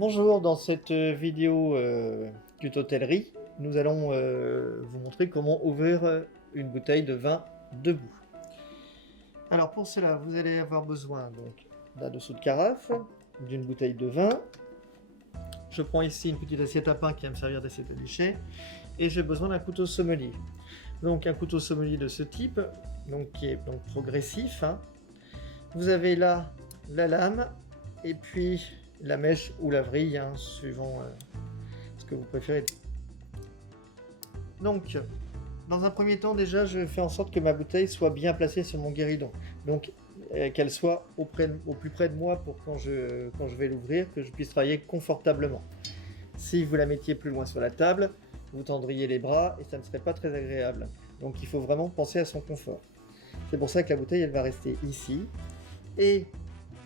Bonjour, dans cette vidéo tuto-hôtellerie, nous allons vous montrer comment ouvrir une bouteille de vin debout. Alors pour cela, vous allez avoir besoin donc d'un dessous de carafe, d'une bouteille de vin. Je prends ici une petite assiette à pain qui va me servir d'assiette à déchets et j'ai besoin d'un couteau sommelier. Donc un couteau sommelier de ce type, donc, qui est donc progressif. Vous avez là la lame et puis la mèche ou la vrille, suivant ce que vous préférez. Donc, dans un premier temps, déjà, je fais en sorte que ma bouteille soit bien placée sur mon guéridon. Donc, qu'elle soit au plus près de moi pour quand je vais l'ouvrir, que je puisse travailler confortablement. Si vous la mettiez plus loin sur la table, vous tendriez les bras et ça ne serait pas très agréable. Donc, il faut vraiment penser à son confort. C'est pour ça que la bouteille, elle va rester ici. Et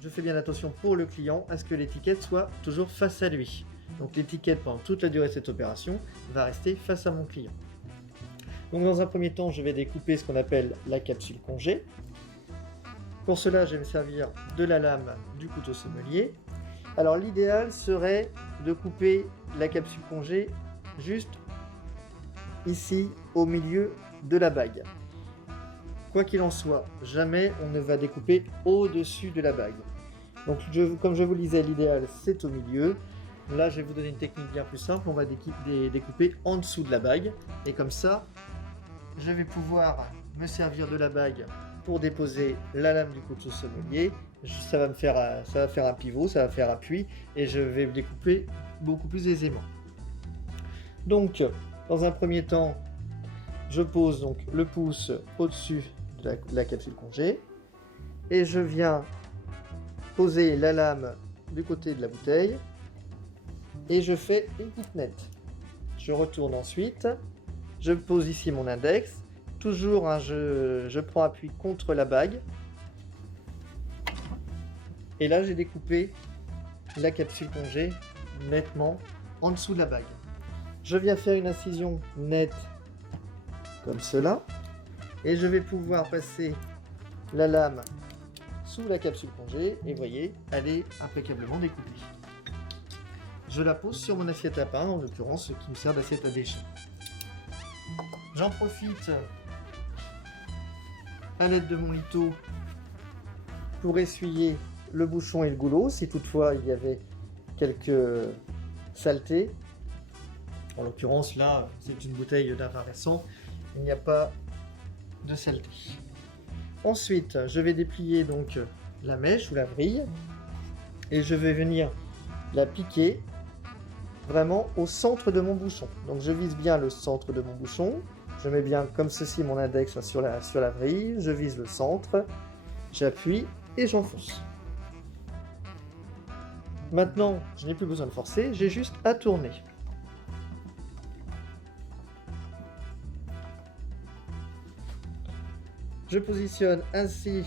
je fais bien attention pour le client à ce que l'étiquette soit toujours face à lui. Donc l'étiquette pendant toute la durée de cette opération va rester face à mon client. Donc dans un premier temps, je vais découper ce qu'on appelle la capsule congé. Pour cela, je vais me servir de la lame du couteau sommelier. Alors l'idéal serait de couper la capsule congé juste ici au milieu de la bague. Quoi qu'il en soit, jamais on ne va découper au-dessus de la bague. Donc comme je vous le disais, l'idéal c'est au milieu. Là je vais vous donner une technique bien plus simple, on va découper en dessous de la bague. Et comme ça, je vais pouvoir me servir de la bague pour déposer la lame du couteau sommelier. Ça va faire un pivot, ça va faire appui et je vais découper beaucoup plus aisément. Donc dans un premier temps, je pose donc le pouce au-dessus de la capsule congé et je viens poser la lame du côté de la bouteille et je fais une coupe nette. Je retourne ensuite, je pose ici mon index, toujours je prends appui contre la bague et là j'ai découpé la capsule congé nettement en dessous de la bague. Je viens faire une incision nette comme cela et je vais pouvoir passer la lame sous la capsule congé et voyez, elle est impeccablement découpée. Je la pose sur mon assiette à pain, en l'occurrence ce qui me sert d'assiette à déchets. J'en profite à l'aide de mon lito pour essuyer le bouchon et le goulot si toutefois il y avait quelques saletés. En l'occurrence là c'est une bouteille d'un vin récent, il n'y a pas de saleté. Ensuite, je vais déplier donc la mèche ou la vrille et je vais venir la piquer vraiment au centre de mon bouchon. Donc je vise bien le centre de mon bouchon, je mets bien comme ceci mon index sur la vrille, je vise le centre, j'appuie et j'enfonce. Maintenant, je n'ai plus besoin de forcer, j'ai juste à tourner. Je positionne ainsi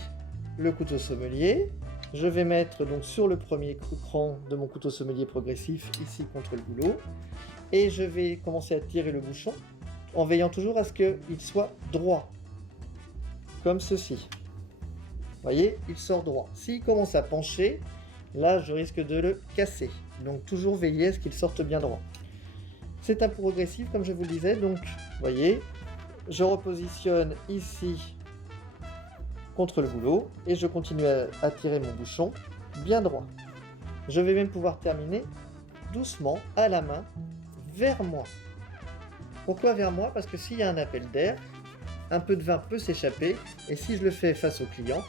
le couteau sommelier. Je vais mettre donc sur le premier cran de mon couteau sommelier progressif, ici contre le goulot. Et je vais commencer à tirer le bouchon en veillant toujours à ce qu'il soit droit. Comme ceci. Vous voyez, il sort droit. S'il commence à pencher, là je risque de le casser. Donc toujours veiller à ce qu'il sorte bien droit. C'est un progressif comme je vous le disais. Donc vous voyez, je repositionne ici contre le goulot et je continue à tirer mon bouchon bien droit. Je vais même pouvoir terminer doucement à la main vers moi. Pourquoi vers moi? Parce que s'il y a un appel d'air, un peu de vin peut s'échapper et si je le fais face au client,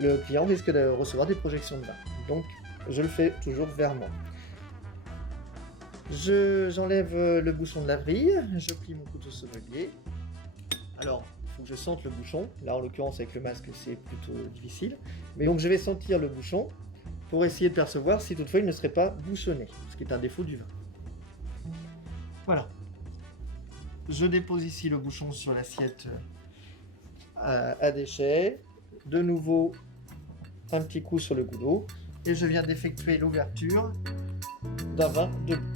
le client risque de recevoir des projections de vin. Donc je le fais toujours vers moi. J'enlève le bouchon de la vrille, je plie mon couteau sommelier. Alors, il faut que je sente le bouchon. Là, en l'occurrence, avec le masque, c'est plutôt difficile. Mais donc, je vais sentir le bouchon pour essayer de percevoir si toutefois il ne serait pas bouchonné, ce qui est un défaut du vin. Voilà. Je dépose ici le bouchon sur l'assiette à déchets. De nouveau, un petit coup sur le goulot. Et je viens d'effectuer l'ouverture d'un vin debout.